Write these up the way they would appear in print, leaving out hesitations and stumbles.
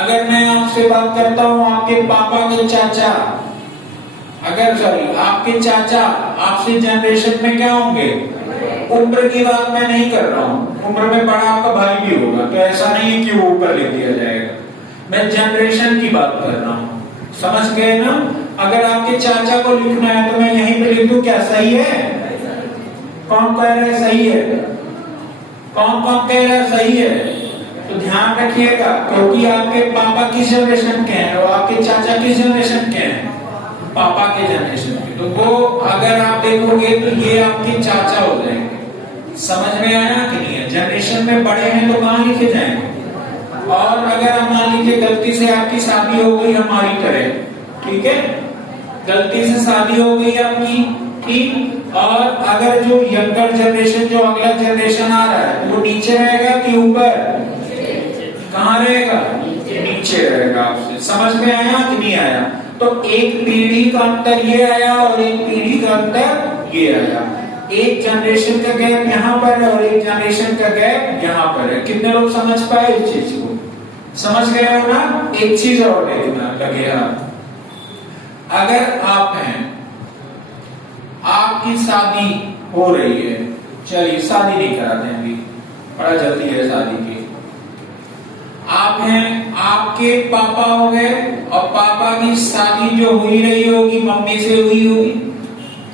अगर मैं आपसे बात करता हूँ आपके पापा के चाचा, आपके चाचा आपसे जनरेशन में क्या होंगे? उम्र की बात मैं नहीं कर रहा हूँ, उम्र में बड़ा आपका भाई भी होगा, तो ऐसा नहीं है कि वो ऊपर लिख दिया जाएगा। मैं जनरेशन की बात कर रहा हूँ, समझ गए ना? अगर आपके चाचा को लिखना है तो मैं यहीं पे लिख दूं, क्या सही है? कौन कह रहा है सही है? कौन कौन कह रहा है सही है? तो ध्यान रखिएगा, क्योंकि आपके पापा किस जनरेशन के हैं और आपके चाचा किस जनरेशन के हैं? पापा के जनरेशन के। तो वो अगर आप देखोगे तो ये आपके चाचा हो जाएंगे। समझ में आया कि नहीं है? जनरेशन में बड़े हैं तो कहां लिखे जाएंगे? और अगर हम मान लीजिए गलती से आपकी शादी हो गई हमारी तरह, ठीक है, गलती से शादी हो गई आपकी, ठीक, और अगर जो यंगर जनरेशन, जो अगला जनरेशन आ रहा है, वो नीचे रहेगा कि ऊपर? कहाँ रहेगा? नीचे रहेगा। आपसे समझ में आया कि नहीं आया? तो एक पीढ़ी का अंतर ये आया और एक पीढ़ी का अंतर ये आया। एक जनरेशन का गैप यहाँ पर है और एक जनरेशन का गैप यहाँ पर है। कितने लोग समझ पाए इस चीज को? समझ गए हो ना? एक चीज और देखना लगेगा, अगर आप हैं, आपकी शादी हो रही है, चलिए शादी नहीं कराते हैं अभी, बड़ा जल्दी है शादी की। आप हैं, आपके पापा हो गए और पापा की शादी जो हुई रही होगी मम्मी से हुई होगी,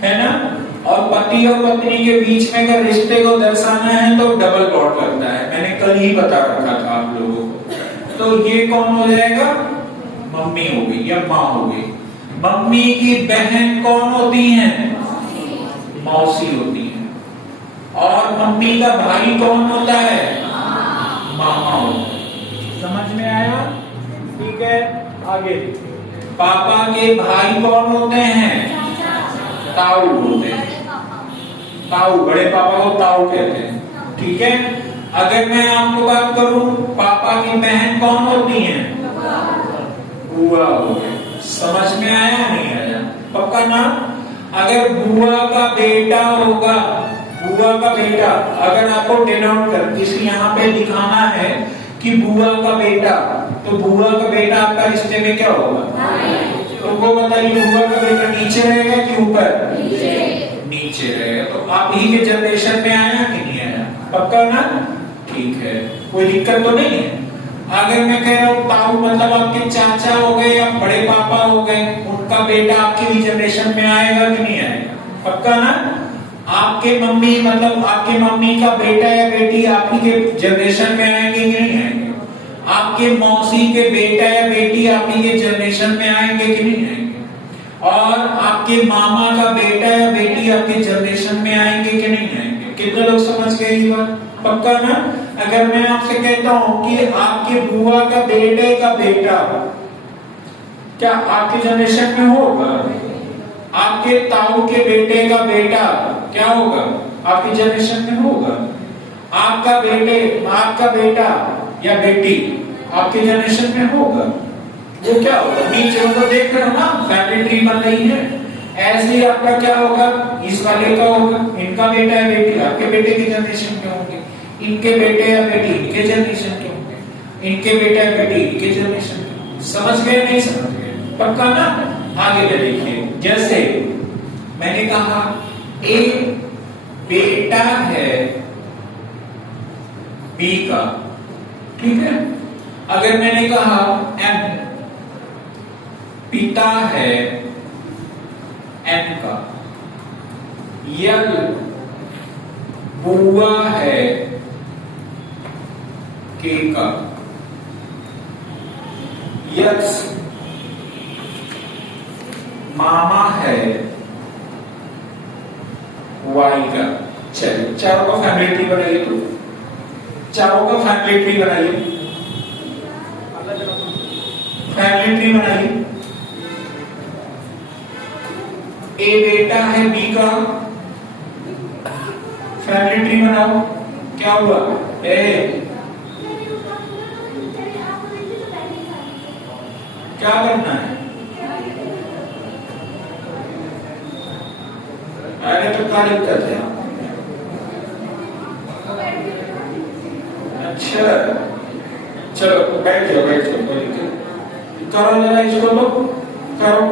है ना? और पति और पत्नी के बीच में अगर रिश्ते को दर्शाना है तो डबल डॉट लगता है, मैंने कल ही बता रखा था आप लोगों को। तो ये कौन हो जाएगा? मम्मी हो गई या माँ हो गई। मम्मी की बहन कौन होती है? मौसी होती है। और मम्मी का भाई कौन होता है? मामा होता है। समझ में आया? ठीक है, आगे। पापा के भाई कौन होते हैं? ताऊ होते हैं। ताऊ, बड़े पापा को ताऊ कहते हैं, ठीक है। अगर मैं आपको बात करूं, पापा की बहन कौन होती है? बुआ हो गई। समझ में आया नहीं आया? पक्का ना? अगर बुआ का बेटा होगा, बुआ का बेटा, अगर आपको डिनोट कर इस यहाँ पे दिखाना है कि बुआ का बेटा, तो बुआ का बेटा आपका रिश्ते में क्या होगा? तो वो बताइए, बुआ का बेटा नीचे रहेगा कि ऊपर? नीचे रहेगा। तो आप ही के जनरेशन में आया कि नहीं आया? पक्का ना? ठीक है, कोई दिक्कत तो नहीं है। अगर मैं कह रहा हूँ ताऊ, मतलब आपके चाचा हो गए या बड़े पापा हो गए, उनका बेटा आपकी भी जनरेशन में आएगा कि नहीं आएगा? पक्का ना? आपके मम्मी, मतलब आपके मम्मी का बेटा या बेटी आपकी के जनरेशन में आएंगे कि नहीं आएंगे? आपके मौसी के बेटा या बेटी आपकी के जनरेशन में आएंगे कि नहीं आएंगे? और आपके मामा का बेटा या बेटी आपके जनरेशन में आएंगे कि नहीं आएंगे? कितने लोग समझ गए ये बात? पक्का ना? अगर मैं आपसे कहता हूं कि आपके बुआ का बेटे का बेटा क्या आपके जनरेशन में होगा? आपके ताऊ के बेटे का बेटा क्या होगा? आपकी जनरेशन में होगा। आपका बेटा या बेटी आपके जनरेशन में होगा। वो क्या होगा? नीचे तो देख रहे हो ना, फैमिली ट्री बन रही है। ऐसे ही आपका क्या होगा? इस वाले का होगा, इनका बेटा या बेटी आपके बेटे की जनरेशन के होंगे, इनके बेटे या बेटी इनके जनरेशन के होंगे, इनके बेटा या बेटी इनके जनरेशन के होंगे। समझ गए नहीं समझ गए? पक्का ना? आगे देखिए, जैसे मैंने कहा एक बेटा है बी का, ठीक है। अगर मैंने कहा एम पिता है एन का, यल बुआ है के का, यक्स मामा है वाई का। चलिए चारों का फैमिली ट्री बनाइए, तो चारों का फैमिली ट्री बनाइए, फैमिली ट्री बनाइए। ए बेटा है बी का, फैमिली ट्री बनाओ। क्या हुआ? ए क्या करना है? अरे तो क्या दिक्कत है? अच्छा चलो बैठ जाओ, कोई दिक्कत करो जरा इसको, तो करो।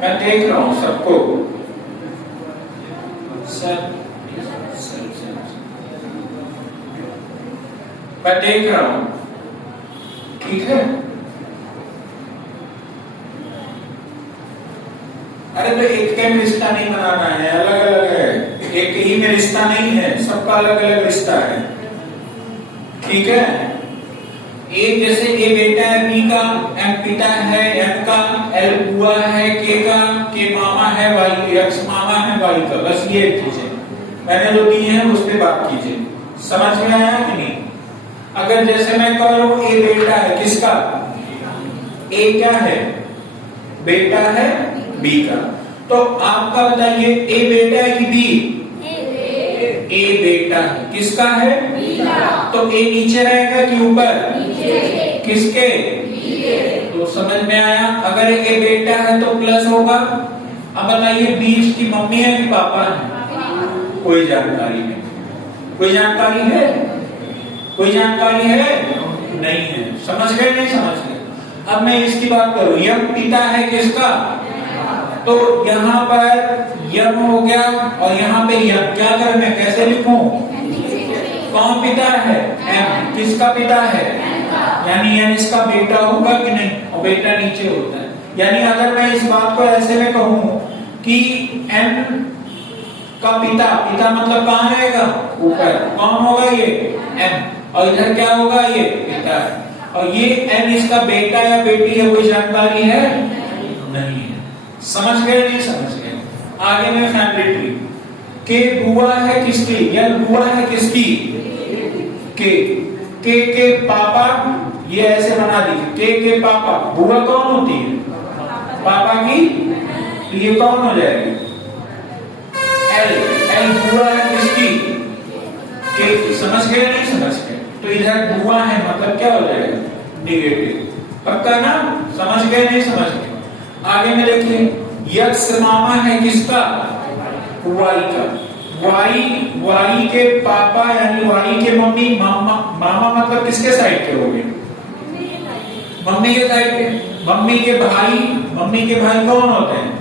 मैं देख रहा हूं सबको। सर मैं देख रहा हूं, ठीक है। अरे तो एक के में रिश्ता नहीं बनाना है, अलग अलग है। एक ही में रिश्ता नहीं है, सबका अलग अलग रिश्ता है, ठीक है। एक जैसे ए बेटा है बी का, एम पिता है एम का, एल बुआ है के मामा है वाई, एक्स मामा है वाई का। बस ये चीज है, मैंने जो दी है उस पर बात कीजिए। समझ में आया कि नहीं? अगर जैसे मैं कह रहा हूं ए बेटा है किसका, ए क्या है, बेटा है बी का। तो आपका बताइए ए बेटा है कि बी? ए बेटा है किसका है, बी का। तो ए नीचे रहेगा कि ऊपर? किसके? बी के। तो समझ में आया। अगर ए बेटा है तो प्लस होगा। अब बताइए बी इसकी मम्मी है कि पापा है? कोई जानकारी नहीं। कोई जानकारी है? कोई जानकारी है? नहीं है। समझ गए नहीं समझ गए? अब मैं इसकी बात करूं, यम पिता है किसका? तो यहाँ पर यम हो गया और यहाँ पे यम, क्या करें मैं कैसे लिखूं? कौन पिता है? एम। किसका पिता है? यानी एम इसका बेटा होगा कि नहीं? और बेटा नीचे होता है। यानी अगर मैं इस बात को ऐसे में कहूं कि एम का पिता, पिता मतलब कहाँ रहेगा? ऊपर। कौन होगा ये? एम। और इधर क्या होगा? ये पिता है। और ये एम इसका बेटा या बेटी है, कोई जानकारी है? नहीं है। समझ गए नहीं समझ गए? आगे में फैमिली ट्री। के बुआ है किसकी? या बुआ है किसकी? के पापा, ये ऐसे बना दीजिए, के पापा। बुआ कौन होती है? पापा की। तो ये कौन हो जाएगी? एल बुआ है किसकी? के। समझ गए नहीं समझ गए? तो इधर बुआ है मतलब क्या हो जाएगा? नेगेटिव। पक्का ना? समझ गए नहीं समझ गए? आगे में देखिए, यक्स मामा है किसका? वाई का। वाई के पापा यानी वाई के मम्मी, मामा मतलब किसके साइड के हो गए? मम्मी के साइड के। मम्मी के भाई कौन होते हैं?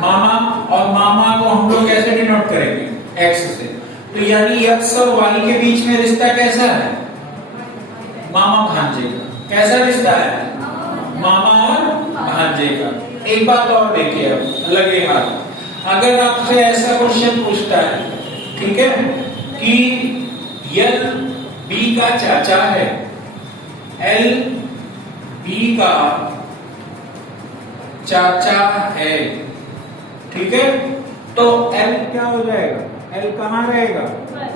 मामा। और मामा को हम लोग कैसे डिनोट करेंगे? एक्स से। तो यानी एक्स और वाई के बीच में रिश्ता कैसा है? मामा भांजे का। कैसा रिश्ता है? मामा और भांजे का। एक बात और देखिए, अब लगे हाथ, अगर आपसे ऐसा क्वेश्चन पूछता है, ठीक है, कि एल बी का चाचा है, एल बी का चाचा है, ठीक है, तो एल क्या हो जाएगा? एल कहाँ रहेगा?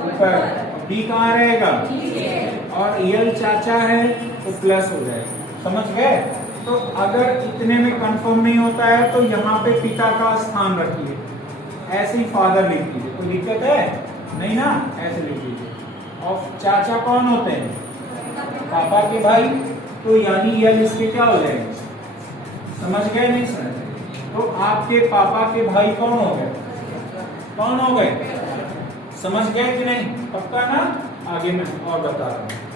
ऊपर। बी कहाँ रहेगा? और एल चाचा है तो प्लस हो जाएगा। समझ गए? तो अगर इतने में कंफर्म नहीं होता है तो यहाँ पे पिता का स्थान रखिए, ऐसे ही फादर लिख दीजिए। कोई दिक्कत है? नहीं ना? ऐसे लिख दीजिए। और चाचा कौन होते हैं? पापा के भाई। तो यानी एल इसके क्या हो जाएंगे? समझ गए नहीं समझ? तो आपके पापा के भाई कौन हो गए? कौन हो गए? समझ गए कि नहीं? पक्का ना? आगे मैं और बता रहा हूं।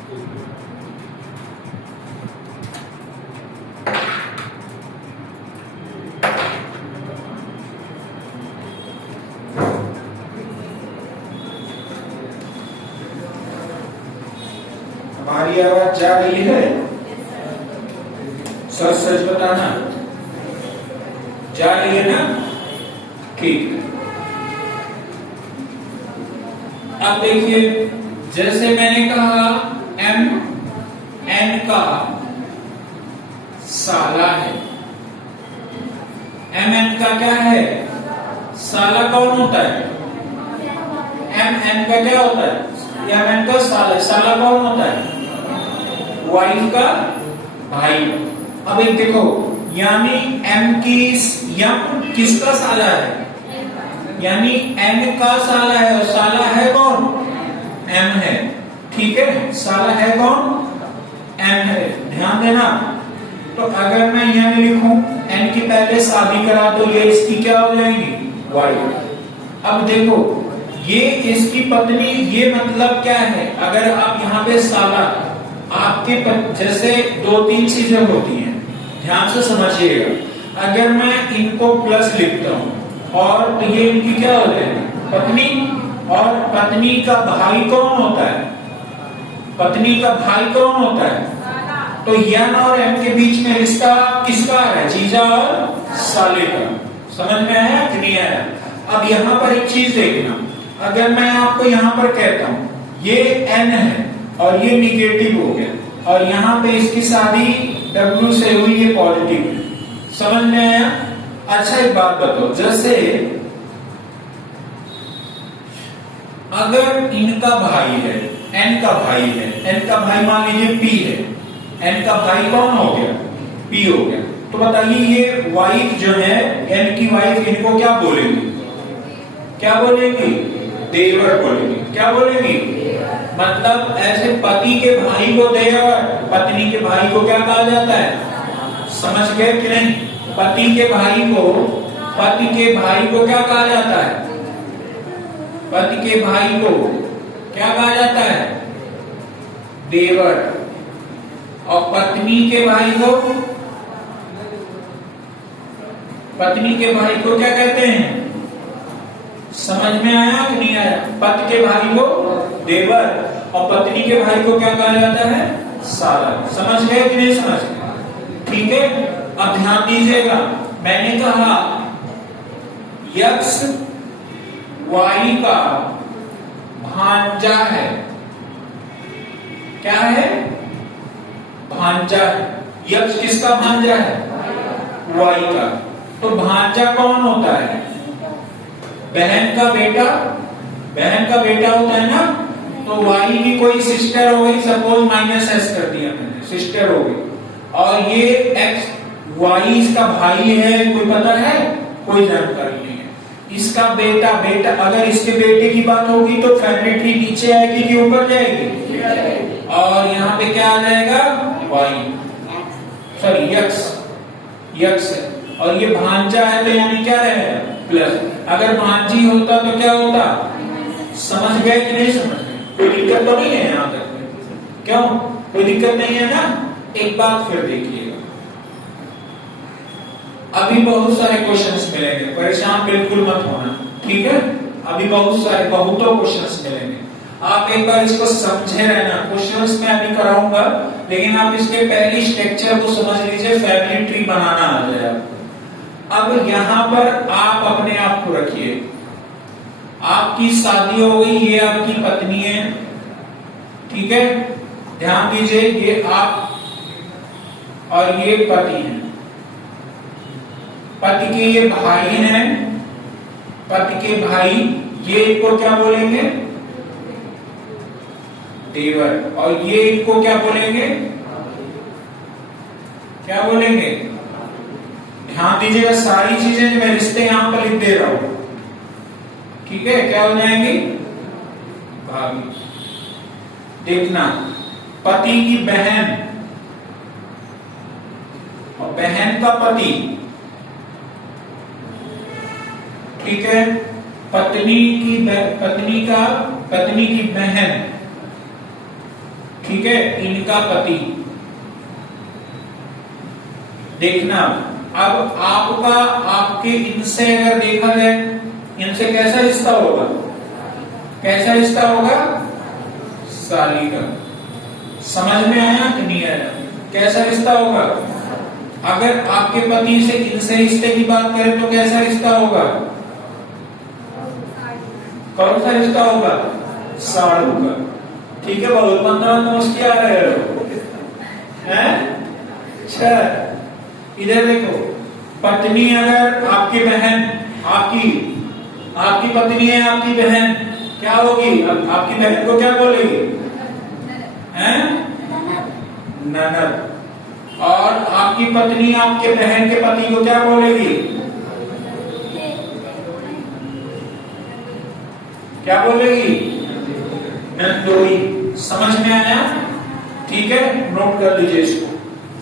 हमारी आवाज जा रही है? सच सच बताना, जा रही है ना? ठीक। अब देखिए, जैसे मैंने कहा एम एन का साला है। एम एन का क्या है? साला। कौन होता है? एम एन का क्या होता है? एम एन का साला। साला कौन होता है? वाइफ का भाई। अब एक देखो, यानी एम की यम किसका साला है? यानी एम का साला है, और साला है कौन? एम है। ठीक है, साला है कौन? एम है। ध्यान देना। तो अगर मैं यह लिखूं एम की पहले शादी करा तो ये इसकी क्या हो जाएगी? वाइफ। अब देखो, ये इसकी पत्नी, ये मतलब क्या है? अगर आप यहाँ पे साला आपके जैसे दो तीन चीजें होती हैं, ध्यान से समझिएगा। अगर मैं इनको प्लस लिखता हूं और तो ये इनकी क्या हो जाएगी? पत्नी। और पत्नी का भाई कौन होता है? पत्नी का भाई कौन होता है? तो यन और एम के बीच में रिश्ता किसका है? जीजा और साले का। समझ में आया कि नहीं आया? अब यहाँ पर एक चीज देखना, अगर मैं आपको यहाँ पर कहता हूं ये एन है और ये निगेटिव हो गया और यहाँ पे इसकी शादी डब्ल्यू से हुई, ये पॉजिटिव है। समझ में आया? अच्छा एक बात बताओ, जैसे अगर इनका भाई है, एन का भाई है, एन का भाई मान लीजिए पी है, एन का भाई कौन हो गया? पी हो गया। तो बताइए ये वाइफ जो है, एन की वाइफ, इनको क्या बोलेंगे? क्या बोलेंगी? देवर बोलेंगे। क्या बोलेंगी? मतलब ऐसे पति के भाई को देवर, पत्नी के भाई को क्या कहा जाता है? समझ गए कि नहीं? पति के भाई को क्या कहा जाता है? पति के भाई को क्या कहा जाता है? देवर। और पत्नी के भाई को क्या कहते हैं? समझ में आया कि नहीं आया? पति के भाई को देवर और पत्नी के भाई को क्या कहा जाता है? साला। समझ गए कि नहीं समझ गए? ठीक है, अब ध्यान दीजिएगा, मैंने कहा यक्स वाई का भांजा है। क्या है? भांजा है। यक्स किसका भांजा है? वाई का। तो भांजा कौन होता है? बहन का बेटा। बहन का बेटा होता है ना। तो वाई की कोई सिस्टर हो गई, सपोज माइनस एस कर दिया मैंने, सिस्टर हो गई। और ये एक्स वाई इसका भाई है, कोई पता है? कोई जानकारी नहीं है। इसका बेटा, अगर इसके बेटे की बात होगी तो फैमिली ट्री नीचे आएगी कि ऊपर जाएगी? और यहाँ पे क्या आ जाएगा? वाई, सॉरी यक्स है। और ये भांजा है तो यानी क्या रहेगा? प्लस। अगर भांजी होता तो क्या होता? समझ गए कि नहीं समझ गए? कोई दिक्कत तो नहीं है यहाँ तक में? क्यों कोई दिक्कत नहीं है ना? एक बात फिर देखिएगा, अभी बहुत सारे क्वेश्चंस मिलेंगे, परेशान बिल्कुल मत होना, ठीक है? अभी बहुतों क्वेश्चंस मिलेंगे, आप एक बार इसको समझे रहना। क्वेश्चंस मैं अभी कराऊंगा, लेकिन आप इसके पहली स्ट्रक्चर को समझ लीजिए, फैमिली ट्री बनाना आ जाए आपको। अब यहाँ पर आप अपने आप को रखिए, आपकी शादी हो गई, ये आपकी पत्नी है, ठीक है? ध्यान दीजिए, ये आप और ये पति है। पति के ये भाई हैं, पति के भाई, ये इनको क्या बोलेंगे? देवर। और ये इनको क्या बोलेंगे? क्या बोलेंगे? ध्यान दीजिएगा, सारी चीजें जो मैं रिश्ते यहां पर लिख दे रहा हूं, ठीक है? क्या हो जाएंगी? भाभी। देखना, पति की बहन और बहन का पति, ठीक है? पत्नी की बहन, ठीक है? इनका पति। देखना, अब आपके इनसे अगर देखा जाए, इनसे कैसा रिश्ता होगा? कैसा रिश्ता होगा? साली का। समझ में आया कि नहीं आया? कैसा रिश्ता होगा? अगर आपके पति से इनसे रिश्ते की बात करें तो कैसा रिश्ता होगा? कौन सा रिश्ता होगा? साड़ू का। ठीक है, बहुत 15 मुश्किल आ रहे हो हैं? अच्छा, इधर देखो, पत्नी अगर आपकी बहन, आपकी पत्नी है, आपकी बहन क्या होगी? आपकी बहन को क्या बोलेगी? हैं? ननद। और आपकी पत्नी आपके बहन के पति को क्या बोलेगी? क्या बोलेगी? नंदोई। समझ में आया? ठीक है, नोट कर लीजिए इसको,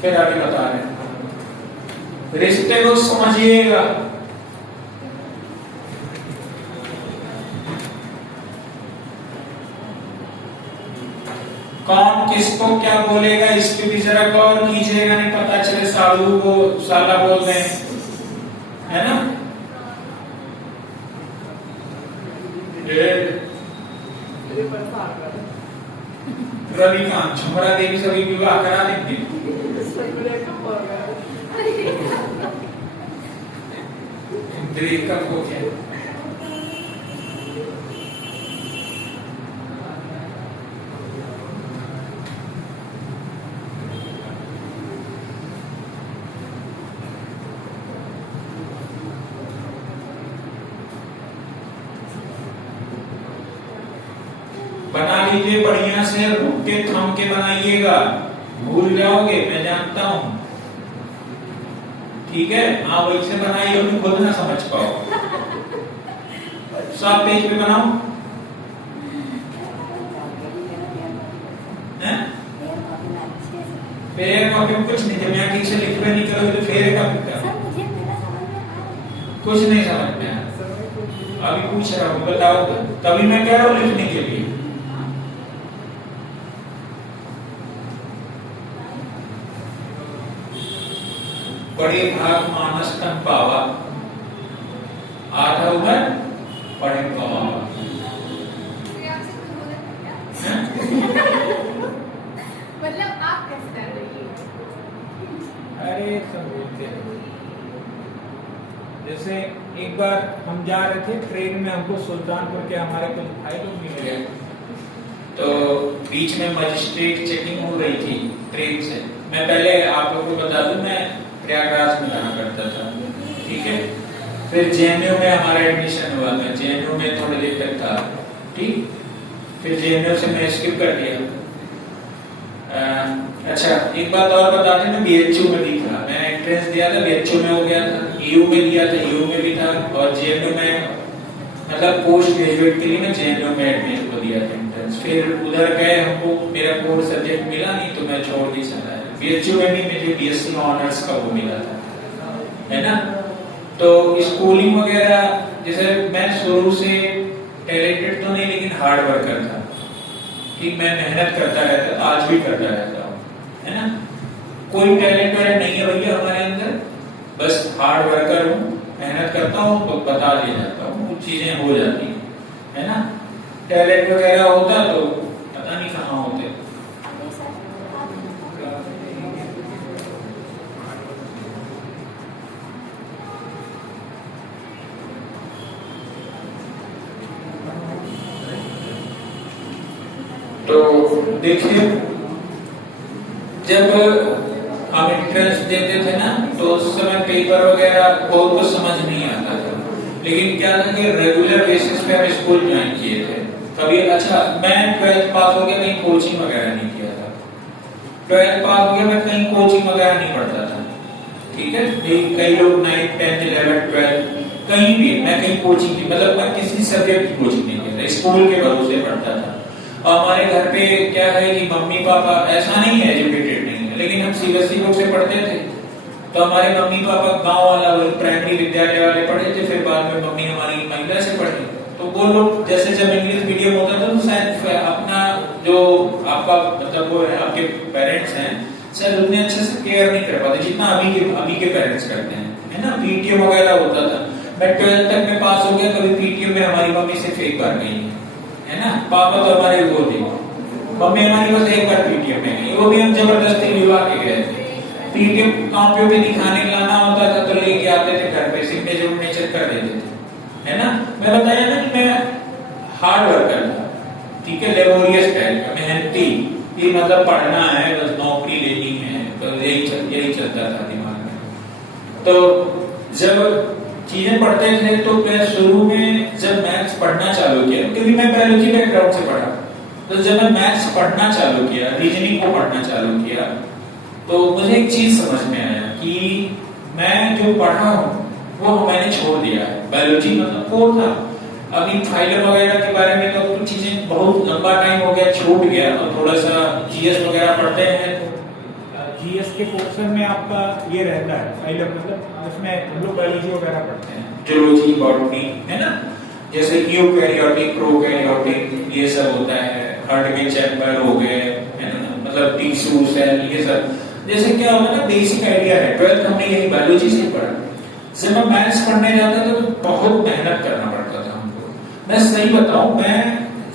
फिर आगे बता रहे हैं। रिश्ते को समझिएगा। कौन किसको क्या बोलेगा इस पे भी जरा गौर कीजिएगा, नहीं पता चले साधु को साला बोल रहे हैं, है ना। रविकांत झुमरा देवी सभी विवाह करा देंगे। ब्रेकअप हो गया। बना लीजिए बढ़िया से, रुक के थम के बनाइएगा, भूल जाओगे मैं जानता हूं, ठीक है। हाँ वैसे बनाइए, खुद ना समझ पाओ। सब पेज पे बनाओ, फेर कॉपी में कुछ नहीं, जब यहाँ ठीक से लिखवे नहीं करोगे तो फेर कॉपी का कुछ नहीं समझ में आया। अभी पूछ रहा हूँ, बताओ, तभी मैं कह रहा हूँ लिखने के लिए। बड़े भाग मानस तन पावा, आधा उमर पढ़े कमावा। मतलब आप कैसे कर रही हैं? अरे सब बोलते हैं। जैसे एक बार हम जा रहे थे ट्रेन में, हमको सुल्तानपुर के हमारे कुछ भाई लोग मिल गए, तो बीच में मजिस्ट्रेट चेकिंग हो रही थी ट्रेन से। मैं पहले आप लोगों को बता दूं, मैं प्रयागराज में जाना करता था, ठीक है। फिर जेएनयू में हमारा एडमिशन हुआ था, जेएनयू में थोड़ी देर तक था, ठीक। फिर जेएनयू से मैं स्किप कर दिया। अच्छा एक बात और बता दें, मैं बीएचयू में भी था, मैं एंट्रेंस दिया था, बीएचयू में हो गया था, ईयू में दिया था, ईयू में भी था, और जेएनयू में मतलब पोस्ट ग्रेजुएट के लिए मैं जेएनयू में एडमिशन को दिया था एंट्रेंस। फिर उधर गए, हमको मेरा कोर सब्जेक्ट मिला नहीं तो मैं छोड़ दी चला। बीएचयू में भी मुझे बीएससी ऑनर्स का वो मिला था, है ना। तो स्कूलिंग वगैरह जैसे मैं शुरू से टैलेंटेड तो नहीं, लेकिन हार्ड वर्कर था, ठीक। मैं मेहनत करता रहता, आज भी करता रहता हूँ, है ना। कोई टैलेंट वैलेंट नहीं है भैया हमारे अंदर, बस हार्ड वर्कर हूँ, मेहनत करता हूँ तो बता दे जाता हूँ, कुछ चीजें हो जाती है ना। टैलेंट वगैरह होता तो पता नहीं कहाँ होते। तो देखिए, जब हम एंट्रेंस देते थे ना, तो उस समय पेपर वगैरह बहुत कुछ समझ नहीं आता था, लेकिन क्या था कि रेगुलर बेसिस पे हम स्कूल ज्वाइन किए थे। कभी अच्छा मैं 12th पास हो गया, कहीं कोचिंग वगैरह नहीं किया था। 12th पास हो गया, मैं कहीं कोचिंग वगैरह नहीं पढ़ता था, ठीक है। कई लोग 9th 10th 11th 12th कहीं भी, मैं कहीं कोचिंग की मतलब मैं किसी सब्जेक्ट की कोचिंग नहीं किया था, स्कूल के भरोसे पढ़ता था। और हमारे घर पे क्या है कि मम्मी पापा ऐसा नहीं है एजुकेटेड नहीं है, लेकिन हम सीबीएसई बोर्ड से पढ़ते थे, तो हमारे मम्मी पापा गांव वाला वही प्राइमरी विद्यालय वाले पढ़े थे, फिर बाद में मम्मी हमारी महिला से पढ़ी। तो वो लोग जैसे जब इंग्लिश मीडियम होता था तो शायद अपना जो आपका मतलब वो है आपके पेरेंट्स हैं, शायद उतने अच्छे से केयर नहीं कर पाते जितना अभी के पेरेंट्स करते हैं, है ना। पीटीएम वगैरह होता था, मैं 12th तक में पास हो गया, कभी पीटीएम में हमारी मम्मी से एक बार गई है ना। पापा तो हमारे वो थे, मम्मी हमारी बस एक बार पीटीएम में गई, वो भी हम जबरदस्ती लिवा के गए थे। पीटीएम कॉपियों पे दिखाने लाना होता था तो लेके आते थे घर पे, सिग्नेचर उग्नेचर कर देते थे, है ना। मैं बताया ना कि मैं हार्ड वर्कर था, ठीक है, लेबोरियस टाइप का, मेहनती, ये मतलब पढ़ना है बस नौकरी लेनी है, तो यही चलता था दिमाग में। तो जब चीजें पढ़ते थे तो मैं शुरू में जब मैथ्स पढ़ना चालू किया, क्योंकि मैं बायोलॉजी बैकग्राउंड से पढ़ा, तो जब मैं मैथ्स पढ़ना चालू किया, रीजनिंग को पढ़ना चालू किया, तो मुझे एक चीज समझ में आया कि मैं जो पढ़ा हूँ वो मैंने छोड़ दिया है। बायोलॉजी मतलब कोर था, अभी फाइलम वगैरह के बारे में तो कुछ चीजें बहुत लंबा टाइम हो गया छूट गया, और थोड़ा सा जीएस वगैरह पढ़ते हैं तो जीएस के पोर्शन में आपका ये रहता है फाइलम, मतलब उसमें हम लोग बायोलॉजी वगैरह पढ़ते हैं, जूलॉजी, बॉटनी, है ना। जैसे यूकैरियोटिक, प्रोकैरियोटिक, ये सब होता है, हार्ट के चैम्बर हो गए, है मतलब टिश्यू सेल ये सब, जैसे क्या होता है ना बेसिक आइडिया है, 12th हमने यही बायोलॉजी से पढ़ा। जब मैं मैथ्स पढ़ने जाता था तो बहुत मेहनत करना पड़ता था हमको। मैं सही बताऊं, मैं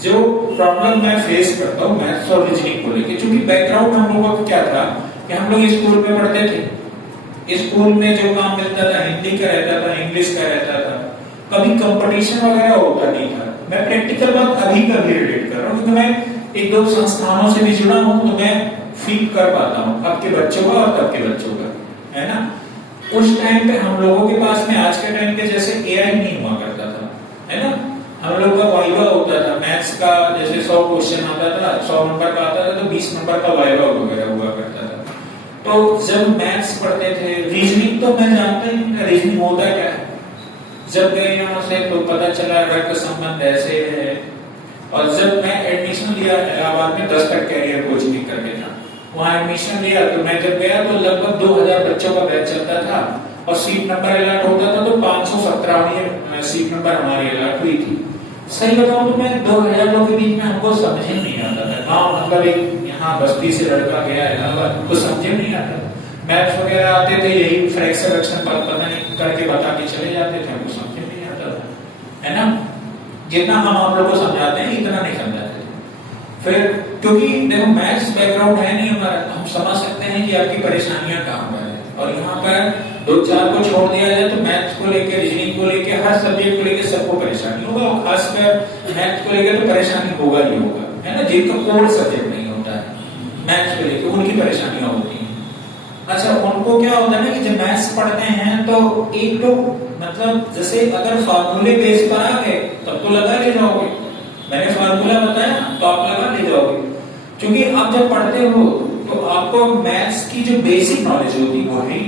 जो प्रॉब्लम मैं फेस करता हूँ मैथ्स और रीजनिंग को लेकर, क्योंकि बैकग्राउंड हम लोगों का क्या था कि हम लोग स्कूल में पढ़ते थे, स्कूल में जो काम मिलता था हिंदी का रहता था, इंग्लिश का रहता था, कभी कंपटीशन वगैरह होता नहीं था। मैं प्रैक्टिकल बात अभी का भी रिलेट कर रहा हूँ, क्योंकि मैं एक दो संस्थानों से भी जुड़ा हूँ, तो मैं फील कर पाता हूँ आपके बच्चों का और तब के बच्चों का, है ना। उस टाइम पे हम लोगों के पास में आज के टाइम के जैसे एआई नहीं हुआ करता था, है ना। हम लोग का वाइवा होता था मैथ्स का, जैसे 100 क्वेश्चन आता था, 100 नंबर का आता था, तो 20 नंबर का वाइवा वगैरह हुआ करता था। तो जब मैथ्स पढ़ते थे, रीजनिंग तो मैं जानता ही नहीं था रीजनिंग होता क्या है। जब गए यहाँ से तो पता चला रक्त संबंध ऐसे है। और जब मैं एडमिशन लिया इलाहाबाद में 10 तक कैरियर कोचिंग करके था, वहाँ एडमिशन लिया, तो मैं जब गया तो लगभग 2000 बच्चों का बैच चलता था और सीट नंबर अलॉट होता था, तो 517वीं सीट नंबर हमारी अलॉट हुई थी। सही बताऊं तो मैं 2000 लोगों के बीच में हमको समझ ही नहीं आता था। गाँव मतलब एक यहाँ बस्ती से लड़का गया इलाहाबाद, हमको समझ नहीं आता। मैथ्स वगैरह आते थे, यही फ्रैक्शन रक्षण पता नहीं करके बता के चले जाते थे, हमको समझ नहीं आता था, है ना। जितना हम आप लोगों को समझाते हैं इतना नहीं समझाते थे। फिर क्योंकि देखो मैथ्स बैकग्राउंड है नहीं हमारा, हम समझ सकते हैं कि आपकी परेशानियां कहाँ पर है। और यहाँ पर 2-4 को छोड़ दिया जाए तो मैथ्स को लेकर, रीजनिंग को लेकर, हर सब्जेक्ट को लेकर सबको परेशानी होगा, और खासकर मैथ्स को लेकर तो परेशानी होगा ही होगा, है ना। जिनका कोर सब्जेक्ट नहीं होता है मैथ्स को लेकर, उनकी परेशानियां होती हैं। अच्छा, उनको क्या होता है ना कि जब मैथ्स पढ़ते हैं तो एक तो मतलब जैसे अगर फार्मूले बेस पर आ गए तब तो लगा ले जाओगे, मैंने फार्मूला बताया तो आप लगा ले जाओगे। क्योंकि आप जब पढ़ते हो तो आपको मैथ्स की जो बेसिक नॉलेज होती है वो है,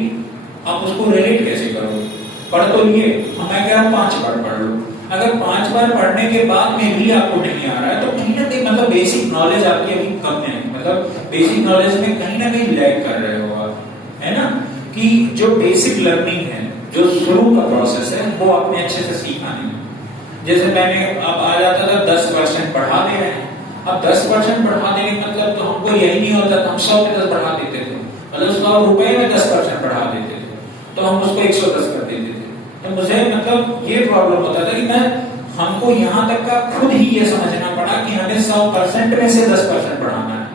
आप उसको रिलेट कैसे करोगे। पढ़ तो लिए, मैं कह रहा हूँ 5 बार पढ़ लो। अगर 5 बार पढ़ने के बाद में भी आपको नहीं आ रहा है तो कहीं ना कहीं मतलब बेसिक नॉलेज आपकी अभी कम है, मतलब बेसिक नॉलेज में कहीं ना कहीं लैग कर रहे हो आप, है ना। कि जो बेसिक लर्निंग है, जो शुरू का प्रोसेस है, वो आपने अच्छे से सीखा नहीं। जैसे मैंने अब आ जाता था 10% बढ़ा दे रहे हैं, अब 10% बढ़ा देने का मतलब तो हमको यही नहीं होता था, हम 100 पे 10 बढ़ा देते थे, मतलब 100 रुपए में 10% बढ़ा देते थे, तो हम उसको 110 कर देते थे। तो मुझे मतलब ये प्रॉब्लम होता था कि मैं हमको यहाँ तक का खुद ही ये समझना पड़ा कि हमें 100% में से 10% बढ़ाना है।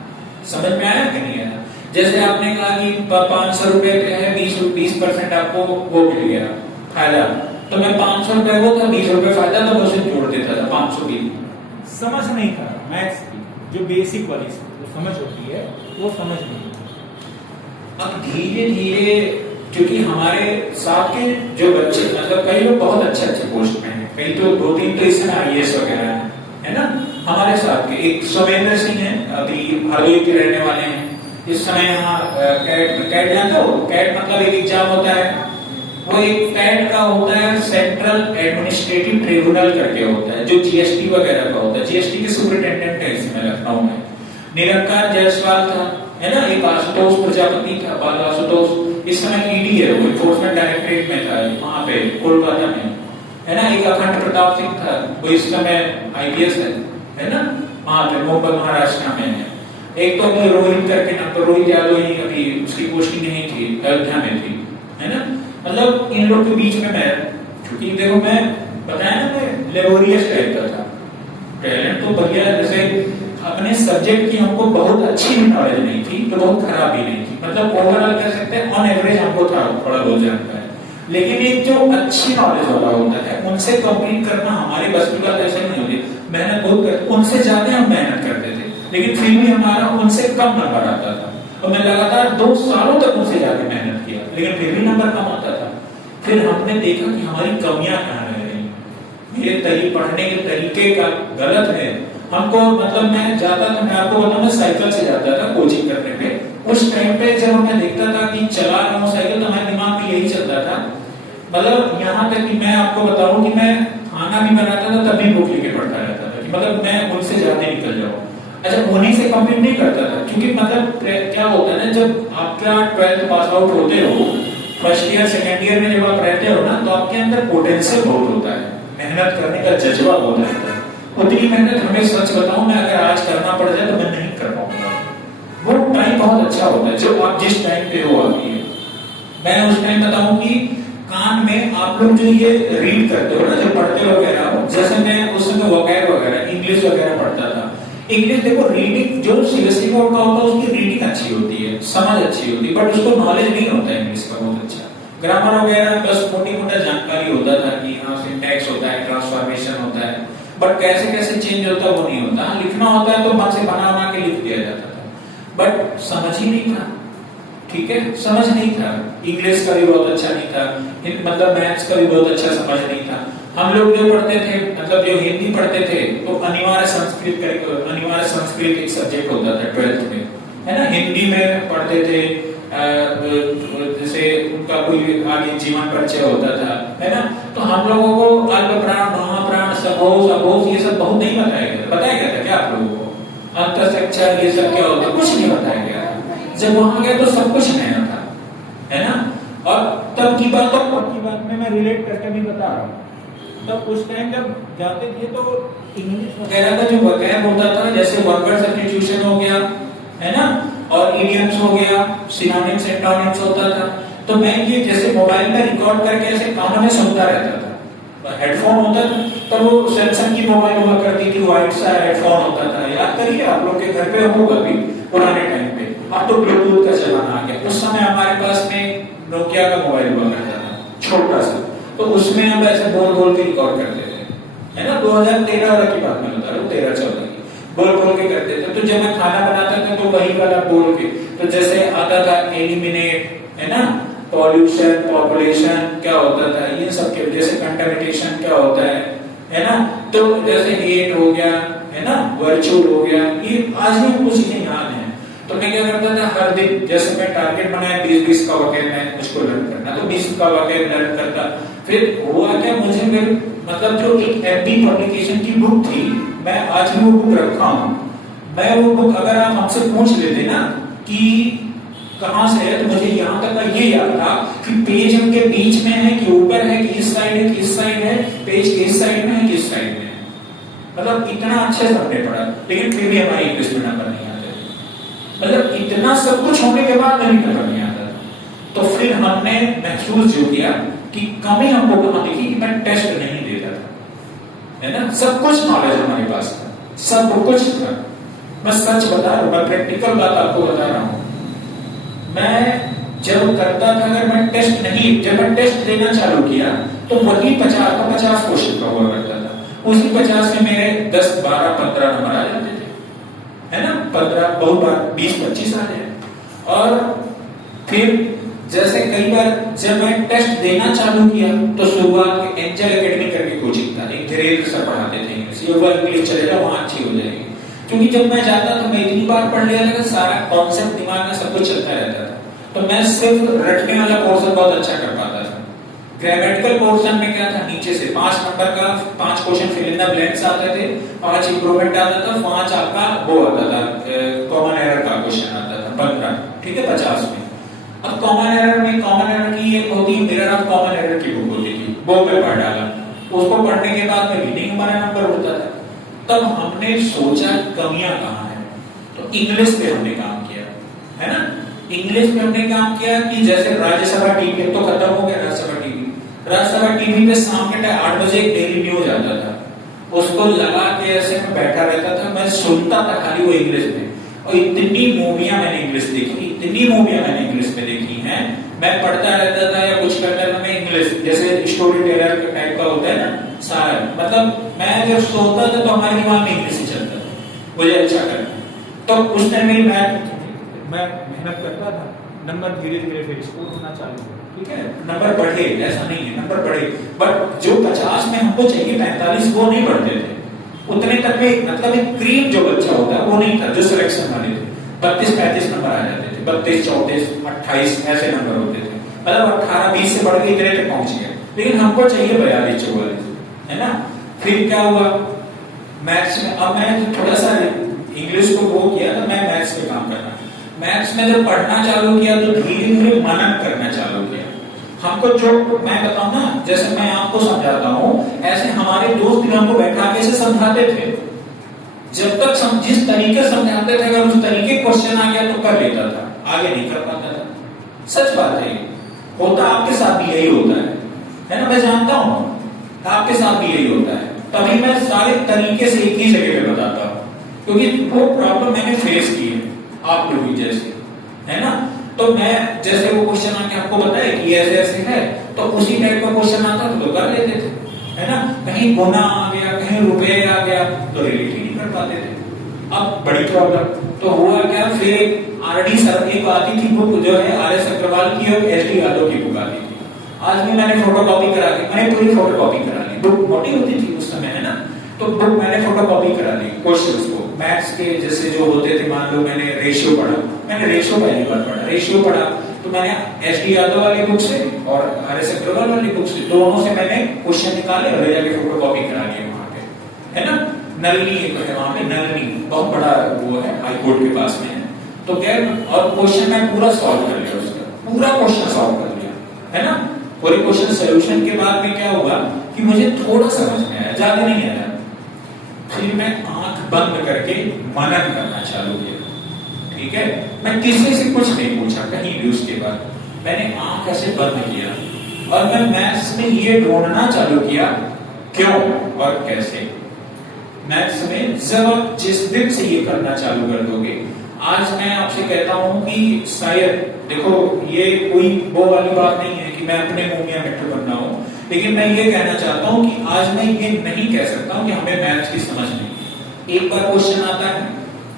समझ में आया कि नहीं आया। जैसे आपने कहा कि 500 रुपए पे है, 20% आपको वो मिल गया फायदा, तो मैं 500 रुपए वो था, 20 रुपए फायदा था, मैं उसे जोड़ देता था 500 की। समझ नहीं था मैथ्स की जो बेसिक वाली जो समझ होती है वो समझ नहीं। अब धीरे धीरे क्योंकि हमारे साथ के जो बच्चे मतलब कई लोग बहुत अच्छे अच्छे पोस्ट में हैं, कई तो 2-3 तो इसमें IAS वगैरह है ना। हमारे साथ के एक सौमेंद्र सिंह है, अभी हरदोई के रहने वाले हैं, इस समय यहाँ कैट जानते हो, कैट मतलब एक एग्जाम होता है, वो एक कैट का होता है सेंट्रल एडमिनिस्ट्रेटिव ट्रिब्यूनल करके होता है, जो GST वगैरह का होता है। GST के सुपरिटेंडेंट है इसमें लखनऊ में। निरंकार जायसवाल था, है ना, एक आशुतोष प्रजापति था, बाल आशुतोष, इस समय ED है, वो एनफोर्समेंट डायरेक्टरेट में था वहां पे कोलकाता में, है ना। एक अखंड प्रताप सिंह था, वो इस समय IPS है ना, वहां पे मुंबई महाराष्ट्र में है। एक तो अभी रोहित करके नाम, तो रोहित यादव ही अभी उसकी पोस्टिंग नहीं थी, अयोध्या में थी, है ना। मतलब इन लोग के बीच में मैं, क्योंकि देखो मैं बताया ना मैं लेबोरियस टाइप का था, टैलेंट तो बढ़िया, जैसे अपने सब्जेक्ट की हमको बहुत अच्छी भी नॉलेज नहीं थी तो बहुत खराब भी नहीं थी, मतलब ओवरऑल कह सकते हैं ऑन एवरेज हमको था थोड़ा बहुत जानता है। लेकिन एक जो अच्छी नॉलेज वाला होता है उनसे कम्पीट करना हमारे बस की बात ऐसे नहीं होती, मेहनत बहुत करते, उनसे ज्यादा हम मेहनत करते थे, लेकिन फिर भी हमारा उनसे कम नंबर आता था। और मैं लगातार 2 सालों तक उनसे ज्यादा मेहनत किया, लेकिन फिर भी नंबर कम आता था। फिर हमने देखा कि हमारी कमियां कहाँ रह रही, मेरे पढ़ने के तरीके का गलत है हमको। मतलब मैं जाता था, मैं आपको बताऊं, मैं साइकिल से जाता था कोचिंग करने पे। उस टाइम पे जब मैं देखता था कि चला रहा हूँ साइकिल, तो हमारे दिमाग में यही चलता था, मतलब यहाँ तक कि मैं आपको बताऊं कि मैं खाना भी बनाता था तब भी बुक लेके पढ़ता रहता था, कि मतलब मैं उनसे ज्यादा निकल जाऊं। अच्छा, उन्हीं से कम्पीट नहीं करता था, क्योंकि मतलब क्या होता है ना, जब आपका 12th पास आउट होते हो, फर्स्ट ईयर सेकेंड ईयर में जब आप रहते हो ना, तो आपके अंदर पोटेंशियल बहुत होता है, मेहनत करने का जज्बा बहुत रहता है। उतनी मेहनत हमें सच बताऊं मैं अगर आज करना पड़ जाए तो मैं नहीं कर पाऊंगा। वो बहुत अच्छा होता है जब आप जिस टाइम पे हो अभी। मैं उस टाइम बताऊं कि कान में आप लोग जो ये रीड करते हो ना, जब पढ़ते वगैरह हो, जैसे मैं उस समय वोकैब वगैरह इंग्लिश वगैरह पढ़ता था। इंग्लिश देखो रीडिंग जो सीबीएसई बोर्ड का होता है उसकी रीडिंग अच्छी होती है, समझ अच्छी होती है, बट उसको नॉलेज नहीं होता है इंग्लिश का बहुत अच्छा। ग्रामर वगैरह बस मोटी मोटा जानकारी होता था कि हाँ सिंटैक्स होता है, ट्रांसफॉर्मेशन होता है, बट कैसे कैसे चेंज होता है वो नहीं होता। हाँ लिखना होता है तो मन से बना बना के लिख दिया जाता था, बट समझ ही नहीं था। ठीक है, समझ नहीं था। इंग्लिश का भी बहुत अच्छा नहीं था, मतलब मैथ्स का भी बहुत अच्छा समझ नहीं था। हम लोग जो पढ़ते थे, मतलब जो हिंदी पढ़ते थे, तो अनिवार्य संस्कृत एक सब्जेक्ट होता था 12th में, है ना। हिंदी में पढ़ते थे, जैसे उनका कोई आगे जीवन परिचय होता था, है ना। तो हम लोगों को अल्प प्राण, महाप्राण, सघोष, अघोष ये सब बहुत नहीं बताया गया था क्या आप लोगों को? अंतःक्षर ये सब क्या होता है, कुछ नहीं बताया गया। जब वहां गए तो सब कुछ नया था, है ना। और तब की बात में मैं रिलेट करके भी बता रहा हूँ। तब उस टाइम जब जाते थे तो इंग्लिश वगैरह का जो वोकैब होता था, जैसे वर्ड सब्स्टिट्यूशन हो गया, है ना, और इडियम्स हो गया, सिनोनिम्स एंटोनिम्स होता था। तो मैं ये जैसे मोबाइल में रिकॉर्ड करके ऐसे कानों में सुनता रहता था। हेडफोन होता था, तब वो सैमसंग की मोबाइल हुआ करती थी, व्हाइट सा हेडफोन होता था, याद करिए आप लोग के घर पे होगा भी पुराने टाइम पे। अब तो ब्लूटूथ का जमाना आ गया। उस समय हमारे पास में नोकिया का मोबाइल हुआ करता था, छोटा सा, तो उसमें हम ऐसे बोल बोल के रिकॉर्ड करते थे, है ना। 2013 वाला की बात मैं बता रहा हूँ, 13-14 की, बोल बोल के करते थे। तो जब मैं खाना बनाता था तो वही वाला बोल के, तो जैसे आता था एलिमिनेट, है ना, पॉल्यूशन, पॉपुलेशन क्या होता था, ये सब के जैसे कंटामिनेशन क्या होता है ना। तो जैसे हेट हो गया, है ना, वर्चुअल हो गया, ये आज भी हमको चीजें याद है। तो मैं क्या करता था, हर दिन जैसे मैं टारगेट बनाया 20-20 का वोकैब में मुझको लर्न करना, तो 20 का वोकैब लर्न करता। फिर हुआ क्या, मुझे फिर मतलब जो एक एफबी पब्लिकेशन की बुक थी, मैं आज भी वो बुक रखा हूं। मैं वो बुक अगर आप हमसे पूछ लेते ना कि कहां से है, तो मुझे यहां तक का ये याद था कि पेज उनके बीच में है कि ऊपर है कि इस साइड है कि इस साइड है, पेज किस साइड में है कि इस साइड में है। मतलब इतना अच्छे से हमने पढ़ा, लेकिन फिर भी हमारी इंग्लिश में नंबर नहीं आते। मतलब इतना सब कुछ होने के बाद नहीं नंबर नहीं आता। तो फिर हमने महसूस जो किया कि कमी हमको कहां दिखी कि मैं टेस्ट नहीं देता था, है ना। सब कुछ नॉलेज हमारे पास था, सब कुछ था। मैं सच बता रहा हूं, मैं प्रैक्टिकल बात आपको बता रहा हूं। मैं जब करता था, अगर मैं टेस्ट नहीं, जब मैं टेस्ट देना चालू किया तो वही 50 क्वेश्चन का हुआ करता था। उसी 50 में मेरे 10, 12, 15 नंबर आ जाते थे, है ना। 15, बहुत बार 20-25 आ जाए। और फिर जैसे कई बार जब मैं टेस्ट देना चालू किया तो शुरुआत में एंजल एकेडमी करके कोचिंग था, एक धीरे से पढ़ाते थे इंग्लिश, ये वो इंग्लिश चलेगा वहां अच्छी हो जाएगी। क्योंकि जब मैं जाता तो मैं इतनी बार पढ़ लिया था, सारा कॉन्सेप्ट दिमाग में सब कुछ चलता रहता था। तो मैं सिर्फ रटने वाला पोर्शन बहुत अच्छा कर पाता था। ग्रामेटिकल पोर्शन में क्या था, नीचे से 5 नंबर का 5 question fill in the blanks आते थे, 5 इंप्रूवमेंट आता था, 5 आपका वो आता था कॉमन एरर का क्वेश्चन आता था 15, ठीक है, 50 में। अब कॉमन एरर की एक होती है, मिरर ऑफ कॉमन एरर की बुक होती थी, वो पे पढ़ डाला। उसको पढ़ने के बाद में रीडिंग हमारा नंबर उठता था। तब हमने सोचा कमियां कहां है, तो इंग्लिश पे हमने काम किया, है ना। इंग्लिश में हमने काम किया कि जैसे राज्यसभा टीवी तो खत्म हो गया, राज्यसभा टीवी पे शाम के 8 बजे एक डेली न्यूज आता था, उसको लगा के ऐसे मैं बैठा रहता था, मैं सुनता था खाली वो इंग्लिश में। और इतनी मूवियां मैंने इंग्लिश में देखी हैं। मैं पढ़ता रहता था या कुछ करता था, मैं इंग्लिश जैसे स्टोरी टेलर टाइप का होता है ना सारा, मतलब मैं जब सोता था तो हमारे दिमाग में इंग्लिश ही चलता था, मुझे अच्छा करना। तो उस टाइम मेरी मैं मेहनत करता था, नंबर धीरे धीरे फिर स्कोर होना चालू हुआ, ठीक है। नंबर बढ़े, ऐसा नहीं है, नंबर बढ़े, बट जो 50 में हमको चाहिए 45 वो नहीं बढ़ते थे उतने तक में। मतलब एक क्रीम जो बच्चा होता है वो नहीं था, जो सिलेक्शन वाले थे 32-35 नंबर आ जाते थे, 32, 34, 28 ऐसे नंबर होते थे। मतलब 18-20 से बढ़ के इतने तक पहुंच गए, लेकिन हमको चाहिए 42-44, है ना। फिर क्या हुआ मैथ्स में, अब मैं थोड़ा सा इंग्लिश को वो किया तो मैं मैथ्स पे काम करना। मैथ्स में जब पढ़ना चालू किया तो धीरे धीरे मनन करना चालू किया। हमको जो मैं बताऊं ना, जैसे मैं आपको समझाता हूं, ऐसे हमारे दोस्त भी हमको बैठा के से समझाते थे, जब तक जिस तरीके समझाते थे अगर उस तरीके क्वेश्चन आ गया तो कर लेता था, आगे नहीं कर पाता था। सच बात है, होता आपके साथ भी यही होता है ना, मैं जानता हूं आपके साथ भी यही होता है। तभी मैं सारे तरीके से एक ही जगह पे बताता हूं, क्योंकि वो प्रॉब्लम मैंने फेस की है आप लोग जैसे, है ना। तो मैं जैसे वो क्वेश्चन आके आपको बताया कि ऐसे ऐसे है, तो उसी टाइप का क्वेश्चन आता तो कर लेते थे, है ना। कहीं गुना आ गया, कहीं रुपए आ गया तो रिलेट ही नहीं कर पाते थे। अब बड़ी प्रॉब्लम तो हुआ क्या, फिर आरडी सर एक आती थी बुक जो है आर.एस. अग्रवाल की और एस.डी. यादव की बुक आती थी। आज भी मैंने फोटोकॉपी करा ली, मैंने पूरी फोटोकॉपी करा ली, बुक मोटी होती थी उस समय, है ना। तो बुक मैंने फोटोकॉपी करा ली, क्वेश्चंस को मैथ्स के जैसे जो होते थे, मान लो मैंने रेशियो पढ़ा, मैंने रेशियो पहली बार पढ़ा, रेशियो पढ़ा तो मैंने एस.डी. यादव वाली बुक से और आर.एस. अग्रवाल वाली बुक से दोनों से मैंने क्वेश्चन निकाले और ले जाके फोटोकॉपी करा लिए वहां पे, है ना। नलनी एक है वहां पे, नलनी बहुत बड़ा वो है, हाई कोर्ट के पास में है। तो क्या, और क्वेश्चन मैं पूरा सॉल्व कर लिया, उसका पूरा क्वेश्चन सॉल्व कर लिया, है ना। पूरे क्वेश्चन सोल्यूशन के बाद में क्या हुआ कि मुझे थोड़ा समझ में आया, ज्यादा नहीं आया। फिर मैं आंख बंद करके मनन करना चालू किया, ठीक है। मैं किसी से कुछ नहीं पूछा कहीं भी, उसके बाद मैंने आंख ऐसे बंद किया और मैं मैथ्स में ये ढूंढना चालू किया क्यों और कैसे। मैथ्स में जब आप जिस दिन से ये करना चालू कर दोगे, आज मैं आपसे कहता हूं कि शायद देखो ये कोई वो वाली बात नहीं है कि मैं अपने मुंह में मिट्टू बनना हूं, लेकिन मैं ये कहना चाहता हूं कि आज मैं ये नहीं कह सकता हूं कि हमें मैथ्स की समझ नहीं। एक बार क्वेश्चन आता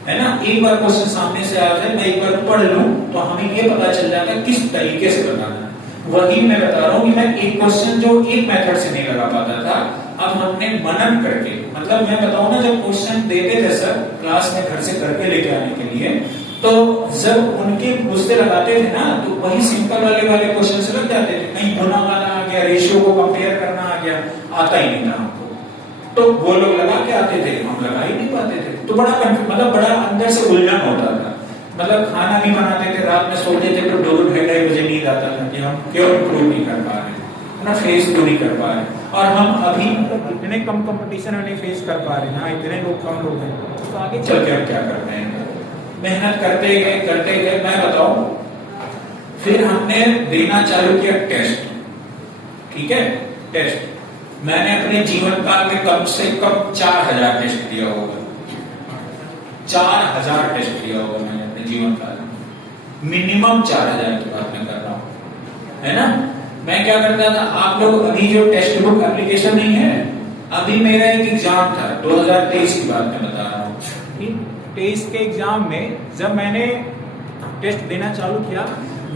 है ना, एक बार क्वेश्चन सामने से आ जाए, मैं एक बार पढ़ लूं तो हमें ये पता चल जाता है किस तरीके से बनाना है। वही मैं बता रहा हूं कि मैं एक क्वेश्चन जो एक मेथड से नहीं लगा पाता था, अब हमने मनन करके, मतलब मैं बताऊं ना, जब क्वेश्चन देते थे सर क्लास में घर से करके लेके आने के लिए, तो जब उनके मुझसे लगाते थे ना, तो वही सिंपल वाले क्वेश्चन से लग जाते थे। कहीं गुना वाला आ गया, रेशियो को कंपेयर करना आ गया, आता ही नहीं था हमको। तो वो लोग लगा के आते थे, हम लगा ही नहीं पाते थे। तो बड़ा मतलब बड़ा अंदर से उलझन होता था। मतलब खाना नहीं बनाते थे, रात में सोते थे तो 2-2 बजे नींद आता था कि हम क्यों इम्प्रूव नहीं कर पा रहे, अपना फेस क्यों नहीं कर पा रहे। और हम अभी इतने कम कंपटीशन में नहीं फेस कर पा रहे ना, इतने लोग कम लोग हैं, तो आगे चल के हम क्या करते हैं, मेहनत करते गए। मैं बताऊं, फिर हमने देना चालू किया टेस्ट, ठीक है। टेस्ट मैंने अपने जीवन काल में कम से कम 4000 टेस्ट दिया होगा, 4000 टेस्ट दिया होगा मैंने अपने जीवन काल में, मिनिमम 4000 की बात मैं कर रहा हूं, है ना। मैं क्या करता था, आप लोग अभी जो टेक्स्ट बुक एप्लीकेशन नहीं है, अभी मेरा एक एग्जाम था 2023 की बात मैं बता रहा हूँ। 23 के एग्जाम में जब मैंने टेस्ट देना चालू किया,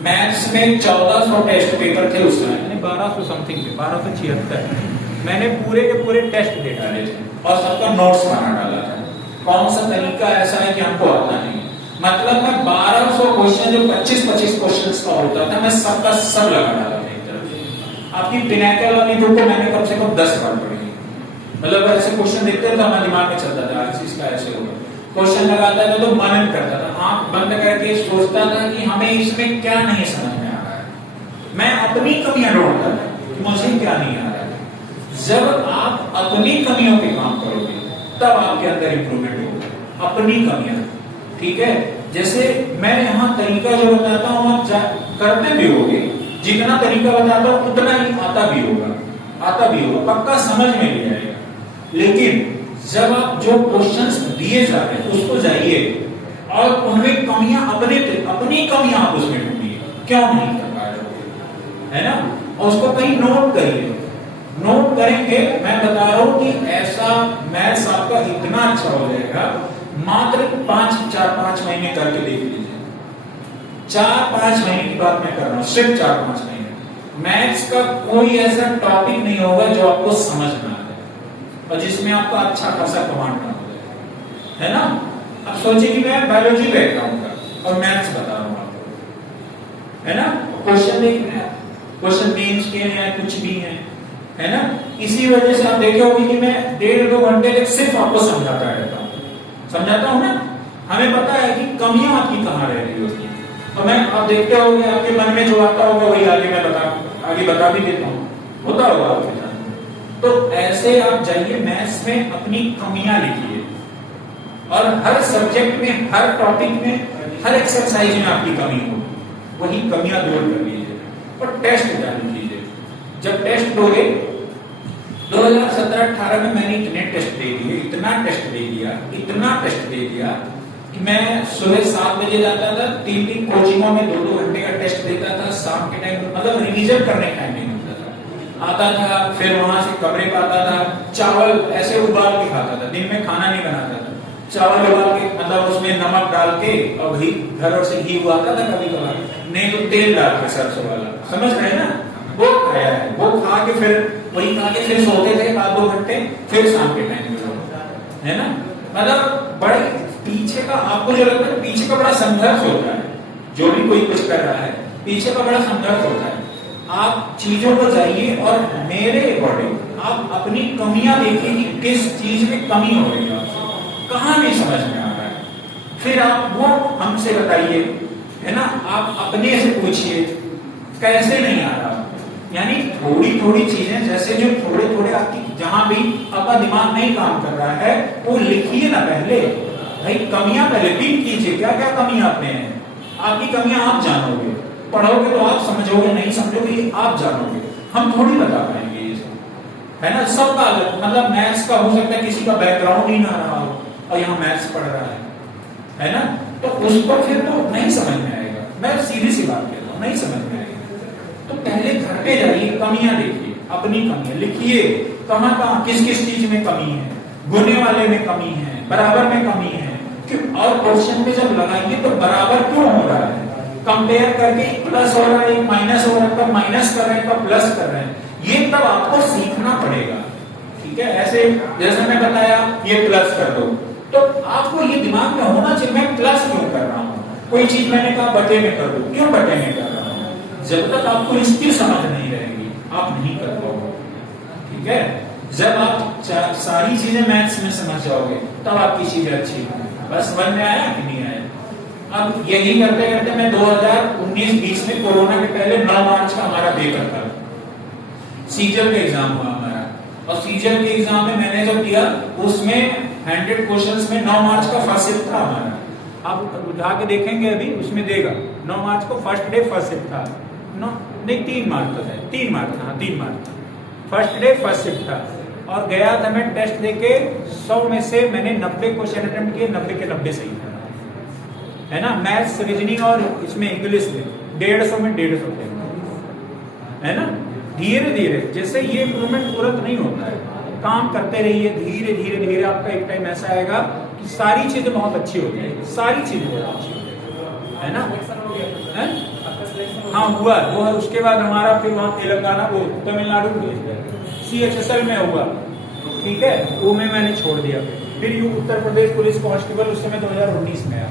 मैथ्स में 1400 टेस्ट पेपर थे उस समय, 1200 समथिंग थे, 1276। मैंने पूरे के पूरे टेस्ट दे डाले थे और सबका नोट्स बना डाला था। कौन सा तरीका ऐसा है कि हमको आता नहीं, मतलब मैं 1200 क्वेश्चन जो 25-25 क्वेश्चन का होता था, मैं सबका सब लगा डाला था। आपकी पिनाकल वाली बुक को मैंने कम से कम 10 बार पढ़ी, मतलब ऐसे क्वेश्चन देखते थे हमारे दिमाग में चलता था, इस चीज का ऐसे होगा, क्वेश्चन लगाता था तो मनन करता था, आंख बंद करके सोचता था कि हमें इसमें क्या नहीं समझ में आ रहा है। मैं अपनी कमियां ढूंढता था कि मुझे क्या नहीं आ रहा है। जब आप अपनी कमियों पे काम करोगे तब आपके अंदर इंप्रूवमेंट होगा, अपनी कमियां, ठीक है। जैसे मैं यहाँ तरीका जो बताता हूँ आप करते भी होगे, जितना तरीका बताता हूं उतना ही आता भी होगा, पक्का समझ में भी आएगा। लेकिन जब आप जो क्वेश्चंस दिए जा रहे हैं उसको जाइए और उनमें कमियां अपनी कमियां आप उसमें ढूंढिए, क्यों नहीं कर पा रहे हो, है ना। और उसको कहीं नोट करिए, नोट करेंगे, मैं बता रहा हूं कि ऐसा मैथ्स आपका इतना अच्छा हो जाएगा, मात्र 4-5 महीने करके देख लीजिए। 4-5 महीने की बात मैं कर रहा हूं, सिर्फ 4-5 महीने। मैथ्स का कोई ऐसा टॉपिक नहीं होगा जो आपको समझ में आ जाए और जिसमें आपका अच्छा खासा कमांड ना हो जाए, है ना। अब सोचिए कि मैं बायोलॉजी बैकग्राउंड का और मैथ्स बता रहा हूं आपको, है ना। क्वेश्चन मेंस के हैं, कुछ भी है ना। इसी वजह से आप देखे होंगे कि मैं 1.5-2 घंटे तक सिर्फ आपको समझाता रहता हूं ना। हमें पता है कि कमियां आपकी कहां रह रही होती है, तो मैं आप देखते होंगे आपके मन में जो आता होगा वही आगे बता भी देता हूँ, होता होगा आपके साथ। तो ऐसे आप जाइए मैथ्स में अपनी कमियां लिखिए, और हर सब्जेक्ट में, हर टॉपिक में, हर एक्सरसाइज में आपकी कमी हो, वही कमियां दूर कर लीजिए और टेस्ट जारी कीजिए। जब टेस्ट दोगे 2017-18 में मैंने इतने टेस्ट दे दिए, इतना टेस्ट दे दिया, इतना टेस्ट दे दिया कि मैं सुबह 7 बजे जाता था, 3 कोचिंगों में 2-2 घंटे का टेस्ट देता था, शाम के टाइम मतलब रिवीजन करने का टाइम नहीं मिलता था। आता था, फिर वहां से कमरे पे आता था, चावल ऐसे उबाल के खाता था, दिन में खाना नहीं बनाता था, चावल उबाल के मतलब उसमें नमक डाल के और घी, घर से घी उगाता था कभी कभार, नहीं तो तेल डाल के सरसों वाला, समझ रहे ना, वो खाया है। वो खा के फिर वही खा के फिर सोते थे 1-2 घंटे, फिर शाम के टाइम में, है ना। मतलब बड़े पीछे का आपको जो लगता है पीछे का बड़ा संघर्ष होता है, जो भी कोई कुछ कर रहा है पीछे का बड़ा संघर्ष होता है। आप चीजों को जाइए और मेरे अकॉर्डिंग आप अपनी कमियां देखिए कि किस चीज में कमी हो रही है, कहां नहीं समझ में आ रहा है, फिर आप वो हमसे बताइए, है ना। आप अपने से पूछिए कैसे नहीं आ रहा, यानी थोड़ी थोड़ी चीजें, जैसे जो थोड़े थोड़े आपकी जहां भी आपका दिमाग नहीं काम कर रहा है वो लिखिए ना पहले, भाई कमियां पहले पिन कीजिए, क्या क्या कमियां आपने हैं, आपकी कमियां आप जानोगे, पढ़ोगे तो आप समझोगे, नहीं समझोगे आप जानोगे, हम थोड़ी बता पाएंगे ये सब, है ना। सबका अलग, मतलब मैथ्स का हो सकता है किसी का बैकग्राउंड ही ना रहा हो और यहाँ मैथ्स पढ़ रहा है ना, तो उसको फिर तो नहीं समझ में आएगा, मैं सीधी सी बात कहता हूँ, नहीं समझ में आएगा। तो पहले घर पे जाइए, कमियां देखिए, अपनी कमियां लिखिए, कहां कहां किस किस चीज में कमी है, गुने वाले में कमी है, बराबर में कमी है, और क्वेश्चन पे जब लगाइए तो बराबर क्यों हो रहा है, कंपेयर करके प्लस हो रहा है, माइनस हो रहा है, कब माइनस कर रहे हैं, कब प्लस कर रहे हैं, ये तब आपको सीखना पड़ेगा, ठीक है। ऐसे जैसे मैं बताया ये प्लस कर दो, तो आपको ये दिमाग में होना चाहिए मैं प्लस क्यों कर रहा हूँ, कोई चीज मैंने कहा बटे में कर दो, क्यों बटे में कर रहा हूँ, जब तक आपको इसकी समझ नहीं रहेगी आप नहीं कर पाओगे, ठीक है। जब आप सारी चीजें मैथ्स में समझ जाओगे तब आपकी चीजें अच्छी होंगी। बस समझ में आया कि नहीं आया। अब यही करते करते मैं 2019-20 में कोरोना के पहले 9 मार्च का हमारा पेपर था, सीजल का एग्जाम हुआ हमारा, और सीजल के एग्जाम में मैंने जो किया उसमें 100 क्वेश्चंस में 9 मार्च का फर्स्ट शिफ्ट था हमारा, आप उठा के देखेंगे अभी उसमें देगा 9 मार्च को फर्स्ट डे फर्स्ट शिफ्ट था, नहीं 3 मार्च था, 3 मार्च था, 3 मार्च था, फर्स्ट डे फर्स्ट शिफ्ट था। और गया था मैं टेस्ट देके 100 में से मैंने 90 क्वेश्चन अटेम्प्ट किए, 90 के 90 सही था, है ना। मैथ्स, रीजनिंग और इसमें इंग्लिश में 150 में 150 थे, है ना। धीरे धीरे जैसे ये इम्प्रूवमेंट तुरंत नहीं होता है, काम करते रहिए, धीरे धीरे धीरे आपका एक टाइम ऐसा आएगा कि सारी चीजें बहुत अच्छी हो जाएगी, सारी चीजें बहुत अच्छी हो जाएगी, है ना। हाँ हुआ, वो उसके बाद हमारा फिर वहाँ तेलंगाना, वो तमिलनाडु CHSL में हुआ, ठीक है, वो में मैंने छोड़ दिया। फिर you Uttar Pradesh police constable उस समय 2019 में आया,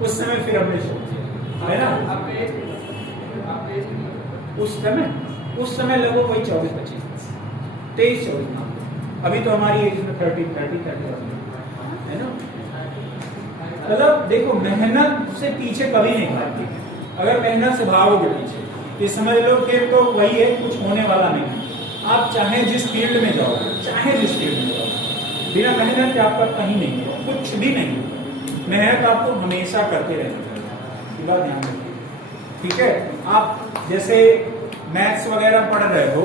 उस समय फिर हमने छोड़ दिया, है ना। उस समय लगभग वही 24-25, 23-24, अभी तो हमारी एज में 30 है ना। मतलब देखो मेहनत से पीछे कभी नहीं भागती, अगर मेहनत से भागोगे पीछे ये समझ लो कि तो वही है, कुछ होने वाला नहीं। आप चाहे जिस फील्ड में जाओ, चाहे जिस फील्ड में जाओ, बिना मेहनत के आपका कहीं नहीं है, कुछ भी नहीं। मेहनत आपको हमेशा करते रहना चाहिए, ये बात ध्यान रखिए, ठीक है। आप जैसे मैथ्स वगैरह पढ़ रहे हो